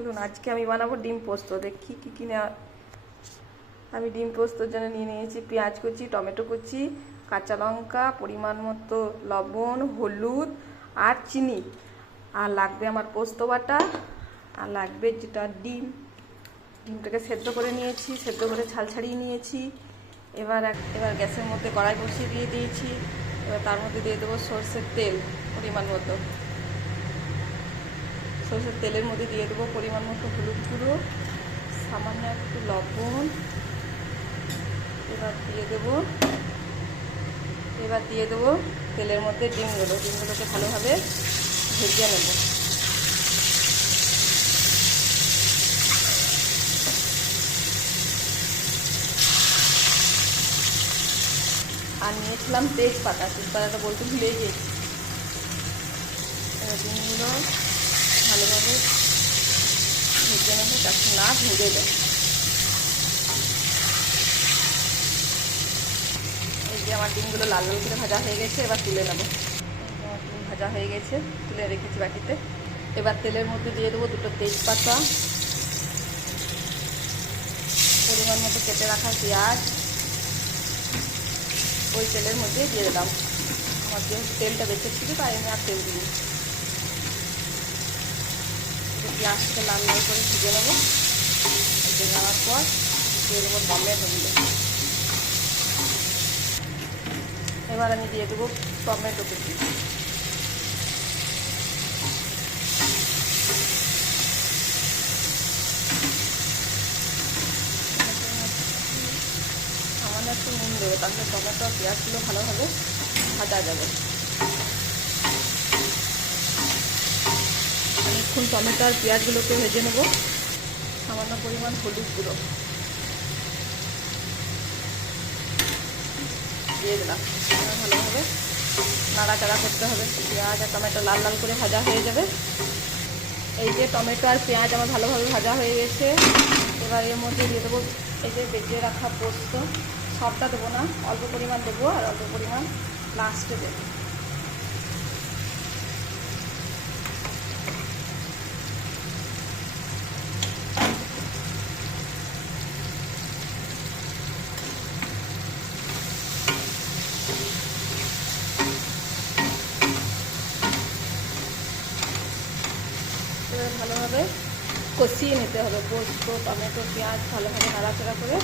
দেখুন আজকে আমি বানাবো ডিম পোস্ত। দেখি কি কিনে আমি ডিম পোস্তর জন্য নিয়ে নিয়েছি পেঁয়াজ কুচি, টমেটো কুচি, কাঁচা লঙ্কা, পরিমাণ মতো লবণ, হলুদ আর চিনি, আর লাগবে আমার পোস্ত বাটা, আর লাগবে যেটা ডিমটাকে সেদ্ধ করে নিয়েছি, সেদ্ধ করে ছাল ছাড়িয়ে নিয়েছি। এবার গ্যাসের মধ্যে কড়াই বসিয়ে দিয়ে দিয়েছি। এবার তার মধ্যে দিয়ে দেবো সরষের তেল পরিমাণ মতো। সরষের তেলের মধ্যে দিয়ে দেবো পরিমাণ মতো হলুদ গুঁড়ো, সামান্য একটু লবণ। এবার দিয়ে দেবো তেলের মধ্যে ডিমগুলোকে ভালোভাবে ভেজে নেব। আর নিয়েছিলাম তেজপাতাটা বলতে ভুলেই গেছি। এবার ডিমগুলো ভালোভাবে ভেজে নেবো, যাতে না ভেজে দেয়। এই যে আমার ডিমগুলো লাল লাল করে ভাজা হয়ে গেছে, এবার তুলে নেবো। আমার ডিম ভাজা হয়ে গেছে, তুলে রেখেছি বাটিতে। এবার তেলের মধ্যে দিয়ে দেবো দুটো তেজপাতা, পরিমাণ মতো কেটে রাখা পেঁয়াজ ওই তেলের মধ্যে দিয়ে দিলাম। আমার যেহেতু তেলটা বেঁচে ছিল তাই আমি আর তেল দিই। পেঁয়াজটাকে লাল লাল করে ভেজে নেবো। ভেজে নেওয়ার পর দিয়ে দেবো টমেটোগুলো। এবার আমি দিয়ে দেবো টমেটো কুচি। সামান্য একটু নুন দেবো, তাহলে টমেটো আর পেঁয়াজগুলো ভালোভাবে ভাজা যাবে। অনেকক্ষণ টমেটো আর পেঁয়াজগুলোকে ভেজে নেবো। সামান্য পরিমাণ হলুদ গুঁড়ো দিয়ে দিলাম। ভালোভাবে নাড়াচাড়া করতে হবে। পেঁয়াজ আর টমেটো লাল লাল করে ভাজা হয়ে যাবে। এই যে টমেটো আর পেঁয়াজ আমার ভালোভাবে ভাজা হয়ে গেছে। এবার এর মধ্যে দিয়ে দেবো এই যে বেজে রাখা পোস্ত। সবটা দেবো না, অল্প পরিমাণ দেবো, আর অল্প পরিমাণ লাস্টে দেবো। এবার ভালোভাবে কষিয়ে নিতে হবে পোস্ত, টমেটো, পেঁয়াজ ভালোভাবে নাড়াচাড়া করে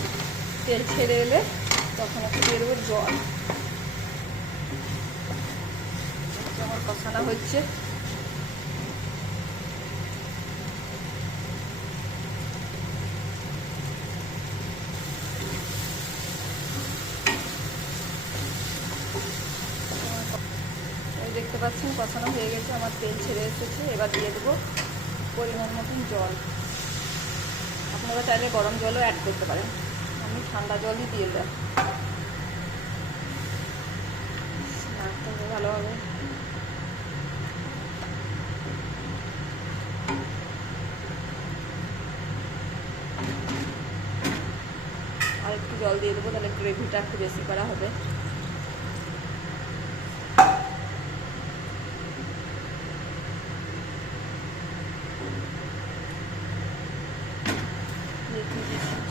তেল ছেড়ে এলে তখন একটু দিয়ে দেবো জল। আমার কষানো হচ্ছে। দেখতে পাচ্ছেন কষানো হয়ে গেছে, আমার তেল ছেড়ে এসেছে। এবার দিয়ে দেবো পরিমাণ মতন জল। আপনারা চাইলে গরম জলও অ্যাড করতে পারেন, আমি ঠান্ডা জলই দিয়ে দিলাম। নাড়তে হবে ভালোভাবে। আর একটু জল দিয়ে দেবো, তাহলে গ্রেভিটা একটু বেশি করা হবে।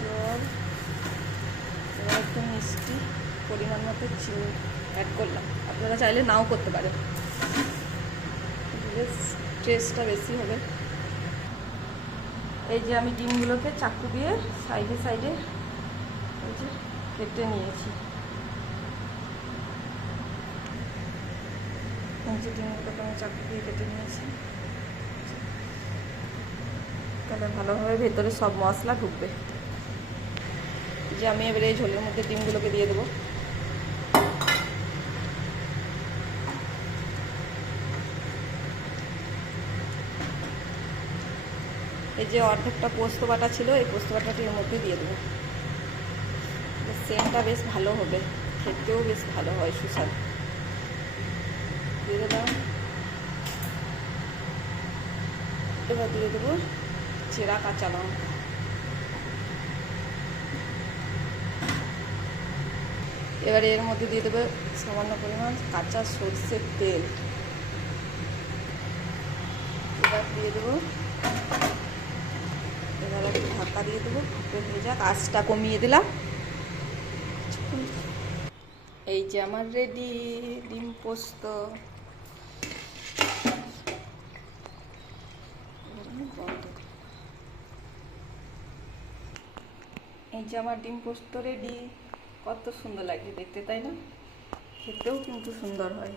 জল, এবার একটু মিষ্টি, পরিমাণ মতো চিনি অ্যাড করলাম। আপনারা চাইলে নাও করতে পারেন, বেশ টেস্টটা বেশি হবে। এই যে আমি ডিমগুলোকে চাকু দিয়ে সাইডে সাইডে এই যে কেটে নিয়েছি। এই যে ডিমগুলোকে আমি চাকু দিয়ে কেটে নিয়েছি, তাহলে ভালোভাবে ভেতরে সব মশলা ঢুকবে। যে আমি এবারে এই ঝোলের মধ্যে ডিমগুলোকে দিয়ে দেবো। এই যে অর্ধেকটা পোস্ত বাটা ছিল, এই পোস্ত বাটাটা এর মধ্যে দিয়ে দেবো। সেন্টটা বেশ ভালো হবে, খেতেও বেশ ভালো হয়, সুস্বাদু। দিয়ে দিলাম। এবার দিয়ে দেবো চেরা কাঁচা লঙ্কা। এবারে এর মধ্যে দিয়ে দেবো সামান্য পরিমাণ কাঁচা সরষের তেল। এবার দিয়ে দেবো এবার একটু ঢাকা দিয়ে দেবো, হয়ে যাক। আঁচটা কমিয়ে দিলাম। এই যে আমার রেডি ডিম পোস্ত। এই যে আমার ডিম পোস্ত রেডি। কত সুন্দর লাগে দেখতে, তাই না? খেতেও কিন্তু সুন্দর হয়।